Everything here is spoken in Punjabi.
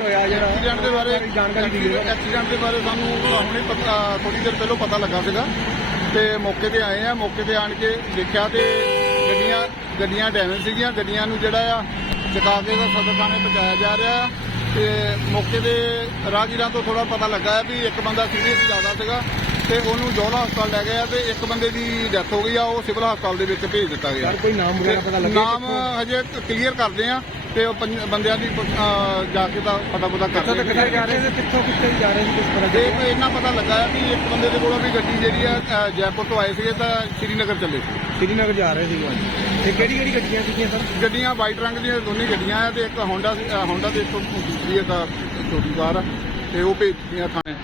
ਹੋਇਆ ਜਿਹੜਾ ਐਕਸੀਡੈਂਟ ਦੇ ਬਾਰੇ ਜਾਣਕਾਰੀ ਦਿਓ। ਐਕਸੀਡੈਂਟ ਦੇ ਬਾਰੇ ਸਾਨੂੰ ਹੁਣੇ ਪਤਾ ਥੋੜੀ ਦੇਰ ਪਹਿਲਾਂ ਪਤਾ ਲੱਗਾ ਸੀਗਾ ਤੇ ਮੌਕੇ ਤੇ ਆਏ ਆ। ਮੌਕੇ ਤੇ ਆਣ ਕੇ ਦੇਖਿਆ ਤੇ ਗੱਡੀਆਂ ਡੈਮੇਜ ਸੀਗੀਆਂ। ਗੱਡੀਆਂ ਨੂੰ ਜਿਹੜਾ ਆ ਚੁਕਾ ਕੇ ਸਦਰ ਥਾਣੇ ਪਹੁੰਚਾਇਆ ਜਾ ਰਿਹਾ ਤੇ ਮੌਕੇ ਤੇ ਰਾਹਗੀਰਾਂ ਤੋਂ ਥੋੜਾ ਪਤਾ ਲੱਗਾ ਹੈ ਵੀ ਇੱਕ ਬੰਦਾ ਸੀਰੀਅਸ ਜ਼ਿਆਦਾ ਸੀਗਾ ਤੇ ਉਹਨੂੰ ਜੋਲਾ ਹਸਪਤਾਲ ਲੈ ਗਏ ਆ ਤੇ ਇੱਕ ਬੰਦੇ ਦੀ ਡੈਥ ਹੋ ਗਈ ਆ। ਉਹ ਸਿਵਲ ਹਸਪਤਾਲ ਦੇ ਵਿੱਚ ਭੇਜ ਦਿੱਤਾ ਗਿਆ। ਕੋਈ ਨਾਮ ਵਗੈਰਾ ਪਤਾ ਲੱਗਿਆ? ਨਾਮ ਹਜੇ ਕਲੀਅਰ ਕਰਦੇ ਆ ਤੇ ਉਹ ਬੰਦਿਆਂ ਦੀ ਜਾ ਕੇ ਤਾਂ ਪਤਾ ਕਰਦੇ ਕਿੱਥੇ ਜਾ ਰਹੇ ਸੀ, ਕਿੱਥੋਂ ਕਿੱਥੇ ਜਾ ਰਹੇ ਸੀ, ਕਿਸ ਤਰ੍ਹਾਂ ਦੇ? ਤੇ ਇੰਨਾ ਪਤਾ ਲੱਗਾ ਹੈ ਵੀ ਇੱਕ ਬੰਦੇ ਦੇ ਕੋਲੋਂ ਵੀ ਗੱਡੀ ਜਿਹੜੀ ਆ ਜੈਪੁਰ ਤੋਂ ਆਏ ਸੀਗੇ ਤਾਂ ਸ਼੍ਰੀਨਗਰ ਚੱਲੇ ਸੀ। ਸ਼੍ਰੀਨਗਰ ਜਾ ਰਹੇ ਸੀ ਤੇ ਕਿਹੜੀ ਗੱਡੀਆਂ ਸੀਗੀਆਂ ਸਰ? ਗੱਡੀਆਂ ਵਾਈਟ ਰੰਗ ਦੀਆਂ ਦੋਨੇ ਗੱਡੀਆਂ ਆ ਤੇ ਇੱਕ ਹੋਂਡਾ ਦੇ ਇੱਕ ਦੂਸਰੀ ਇੱਕ ਛੋਟੀ ਕਾਰ ਆ ਤੇ ਉਹ ਭੇਜ ਦਿੱਤੀਆਂ ਥਾਣੇ।